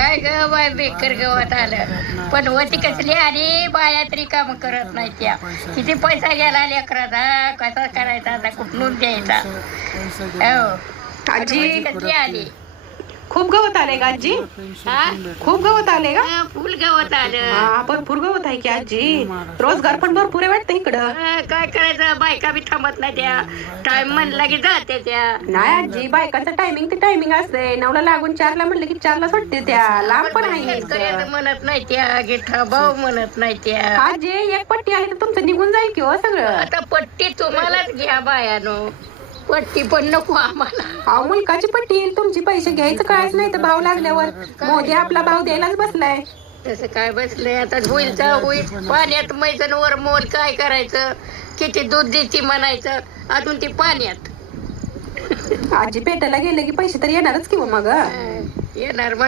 काय ग bye baker गवत आलं पण वती कसली आणि बाया तरी काम करत नाही त्या किती पैसा गेला लेकराचा कसा करायचा आता कुठून द्यायचा हो आजी कसली आली खूप गवत आले का आजी? हा खूप गवत आले का? फुल गवत आलं हा भरपूर गवत आहे की आजी. रोजगार पण भरपूर आहे वाटतं इकडं. काय करायचं बायका बी थांबत नाही त्या टाइम म्हणला की जाते त्या नाही आजी बायकाचं टायमिंग ते टायमिंग असते 9ला लागून 4ला म्हणलं की 4ला सुटते त्या लांब पण आहे शेतकऱ्याचं इथं. म्हणत नाही त्या गिठा भाऊ म्हणत नाही त्या आजी एक पट्टी आली तर तुमचं निघून जाईल की हो सगळं. आता पट्टी तुम्हालाच घ्या बायानो पट्टी पण नको आम्हाला अहो मुलकाची पट्टी येईल तुमची पैसे घ्यायचं कायच नाही तर भाव लागल्यावर मोदी आपला भाव द्यायलाच बसलाय. तसं काय बसलंय आता होईल पाण्यात मैदान वर मोल काय करायचं किती दूध देते म्हणायचं अजून ती पाण्यात आजी पेटायला गेले की पैसे तर येणारच किंवा मग. येणार